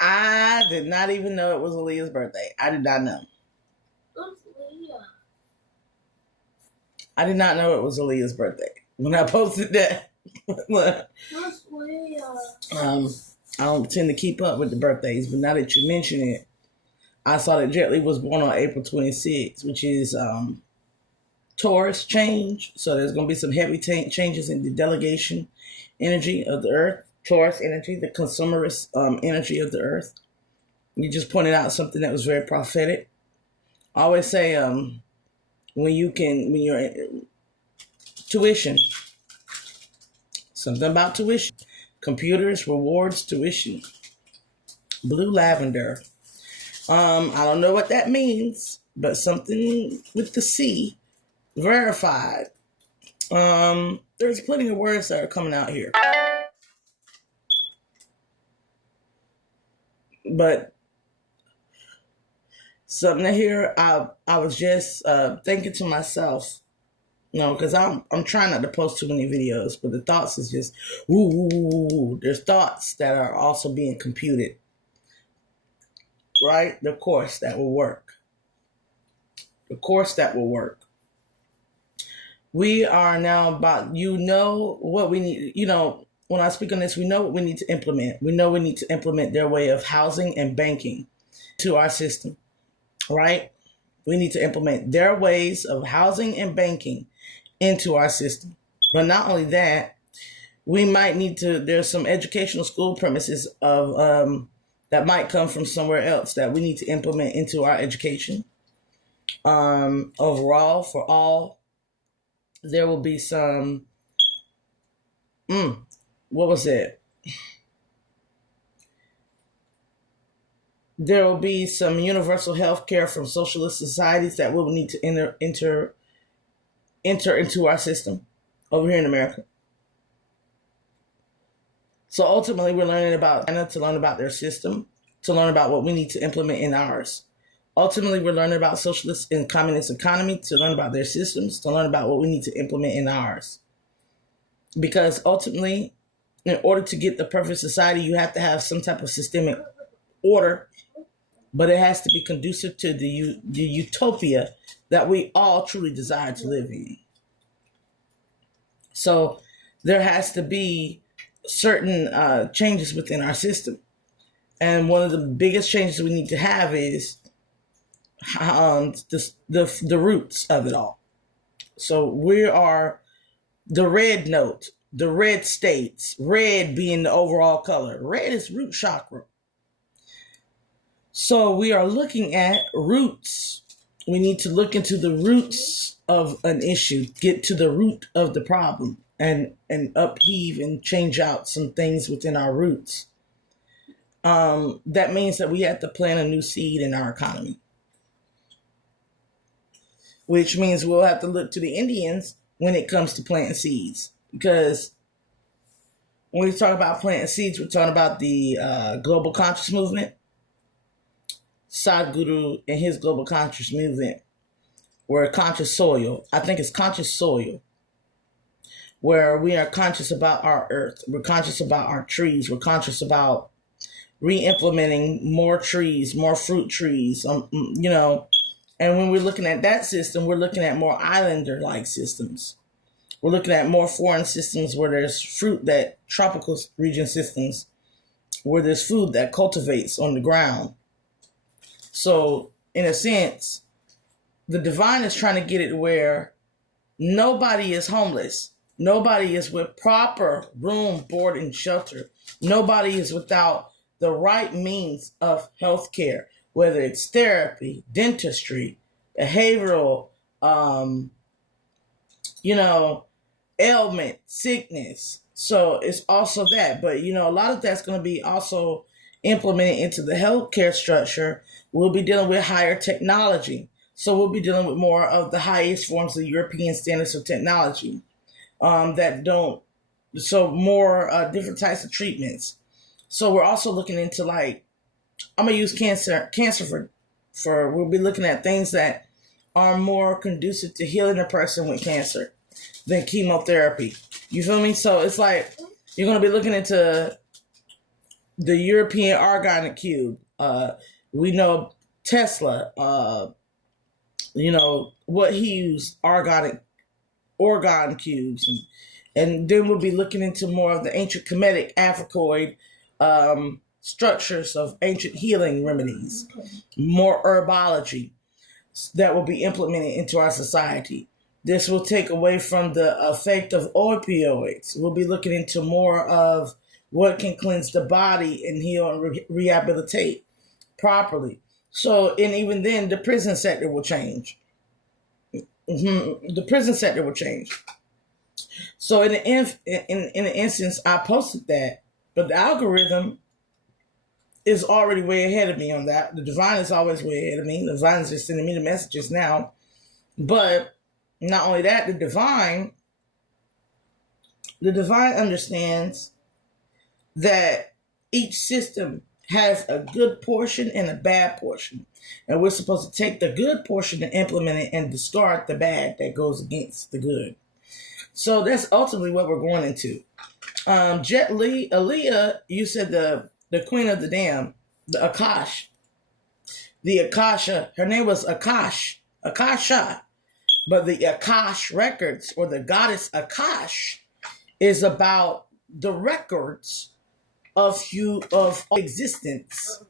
I did not even know it was Aaliyah's birthday. I did not know. What's Aaliyah? I did not know it was Aaliyah's birthday when I posted that. What's Aaliyah? I don't tend to keep up with the birthdays, but now that you mention it, I saw that Jet Li was born on April 26th, which is Taurus change. So there's going to be some heavy changes in the delegation energy of the earth, Taurus energy, the consumerist energy of the earth. You just pointed out something that was very prophetic. I always say when you're tuition, something about tuition, computers, rewards, tuition, blue lavender. I don't know what that means, but something with the C, verified. There's plenty of words that are coming out here. But something here, I was just thinking to myself, because I'm trying not to post too many videos, but the thoughts is just, there's thoughts that are also being computed. Right? The course that will work. The course that will work. We are now about, what we need, when I speak on this, we know what we need to implement. We know we need to implement their way of housing and banking to our system, right? We need to implement their ways of housing and banking into our system. But not only that, we might need to, there's some educational school premises of, that might come from somewhere else that we need to implement into our education. Overall, for all, there will be some, what was it? There will be some universal health care from socialist societies that we'll need to enter into our system over here in America. So ultimately, we're learning about China to learn about their system, to learn about what we need to implement in ours. Ultimately, we're learning about socialist and communist economy to learn about their systems, to learn about what we need to implement in ours. Because ultimately, in order to get the perfect society, you have to have some type of systemic order, but it has to be conducive to the utopia that we all truly desire to live in. So there has to be certain changes within our system. And one of the biggest changes we need to have is the roots of it all. So we are the red note, the red states, red being the overall color. Red is root chakra. So we are looking at roots. We need to look into the roots of an issue, get to the root of the problem, and upheave and change out some things within our roots. That means that we have to plant a new seed in our economy, which means we'll have to look to the Indians when it comes to planting seeds. Because when we talk about planting seeds, we're talking about the global conscious movement. Sadhguru and his global conscious movement were conscious soil. I think it's conscious soil, where we are conscious about our earth. We're conscious about our trees. We're conscious about re-implementing more trees, more fruit trees, And when we're looking at that system, we're looking at more islander-like systems. We're looking at more foreign systems where there's fruit, that tropical region systems, where there's food that cultivates on the ground. So, in a sense, the divine is trying to get it where nobody is homeless. Nobody is with proper room, board, and shelter. Nobody is without the right means of health care, whether it's therapy, dentistry, behavioral, ailment, sickness. So it's also that. But, a lot of that's going to be also implemented into the healthcare structure. We'll be dealing with higher technology. So we'll be dealing with more of the highest forms of European standards of technology more different types of treatments. So we're also looking into, I'm going to use cancer for we'll be looking at things that are more conducive to healing a person with cancer than chemotherapy. You feel me? So it's like you're going to be looking into the European Argonic cube. We know Tesla, what he used, orgon cubes. And then we'll be looking into more of the ancient Kemetic Africoid structures of ancient healing remedies, more herbology that will be implemented into our society. This will take away from the effect of opioids. We'll be looking into more of what can cleanse the body and heal and rehabilitate properly. So, and even then, the prison sector will change. The prison sector will change. So, in the instance, I posted that, but the algorithm is already way ahead of me on that. The divine is always way ahead of me. The divine is just sending me the messages now. But not only that, the divine understands that each system has a good portion and a bad portion. And we're supposed to take the good portion and implement it and discard the bad that goes against the good. So that's ultimately what we're going into. Jet Li, Aaliyah, you said the queen of the dam, the Akash. The Akasha, her name was Akasha. But the Akash records, or the goddess Akash, is about the records of existence,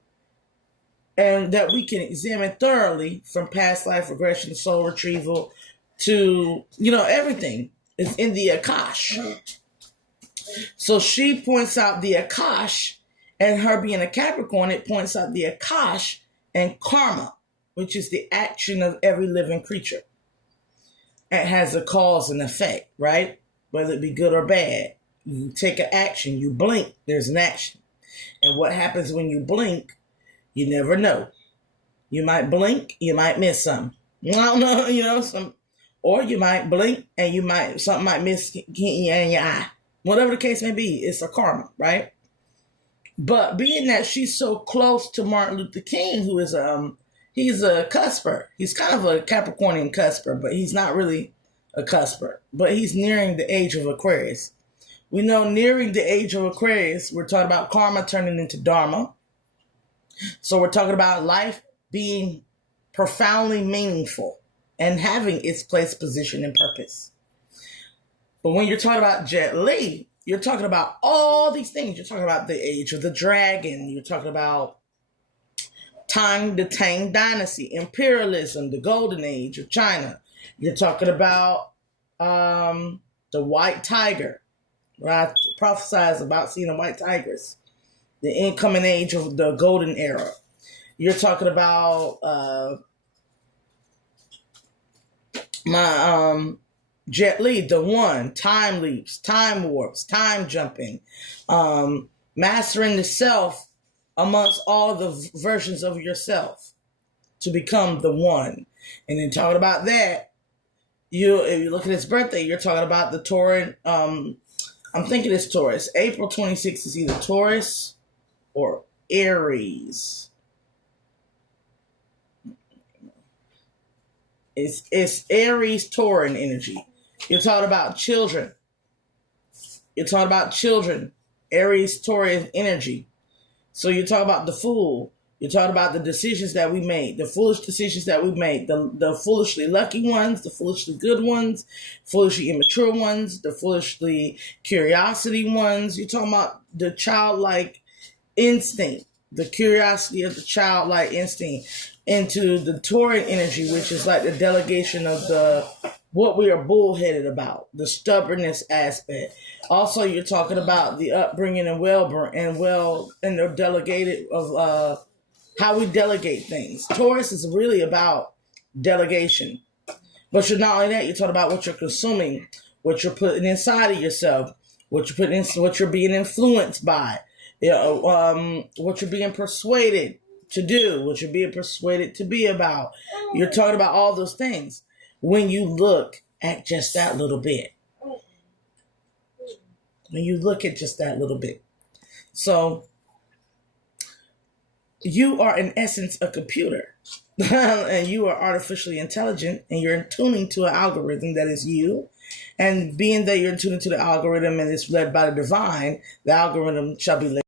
and that we can examine thoroughly, from past life regression, soul retrieval, to everything is in the Akash. So she points out the Akash, and her being a Capricorn, it points out the Akash and karma, which is the action of every living creature. It has a cause and effect, right? Whether it be good or bad. You take an action, you blink, there's an action. And what happens when you blink, you never know. You might blink, you might miss something. I don't know, or you might blink and something might miss in your eye. Whatever the case may be, it's a karma, right? But being that she's so close to Martin Luther King, who is he's a cusper. He's kind of a Capricornian cusper, but he's not really a cusper. But he's nearing the age of Aquarius. We know nearing the age of Aquarius, we're talking about karma turning into dharma. So we're talking about life being profoundly meaningful and having its place, position, and purpose. But when you're talking about Jet Li, you're talking about all these things. You're talking about the age of the dragon. You're talking about the Tang Dynasty, imperialism, the golden age of China. You're talking about the white tiger. I prophesied about seeing the white tigers, the incoming age of the golden era. You're talking about my Jet Li, the one, time leaps, time warps, time jumping, mastering the self amongst all the versions of yourself to become the one. And then talking about that, if you look at his birthday, you're talking about the Tauran. I'm thinking it's Taurus. April 26th is either Taurus or Aries. It's Aries Tauran energy. You're talking about children. Aries Tauran energy. So you're talking about the fool. You're talking about the decisions that we made, the foolish decisions that we made, the foolishly lucky ones, the foolishly good ones, foolishly immature ones, the foolishly curiosity ones. You're talking about the childlike instinct, the curiosity of the childlike instinct into the Tauran energy, which is like the delegation of what we are bullheaded about, the stubbornness aspect. Also, you're talking about the upbringing and the delegated of how we delegate things. Taurus is really about delegation. But you're not only that, you're talking about what you're consuming, what you're putting inside of yourself, what you're being influenced by, what you're being persuaded to do, what you're being persuaded to be about. You're talking about all those things when you look at just that little bit. So you are in essence a computer and you are artificially intelligent, and you're tuning to an algorithm that is you. And being that you're tuning to the algorithm and it's led by the divine, the algorithm shall be led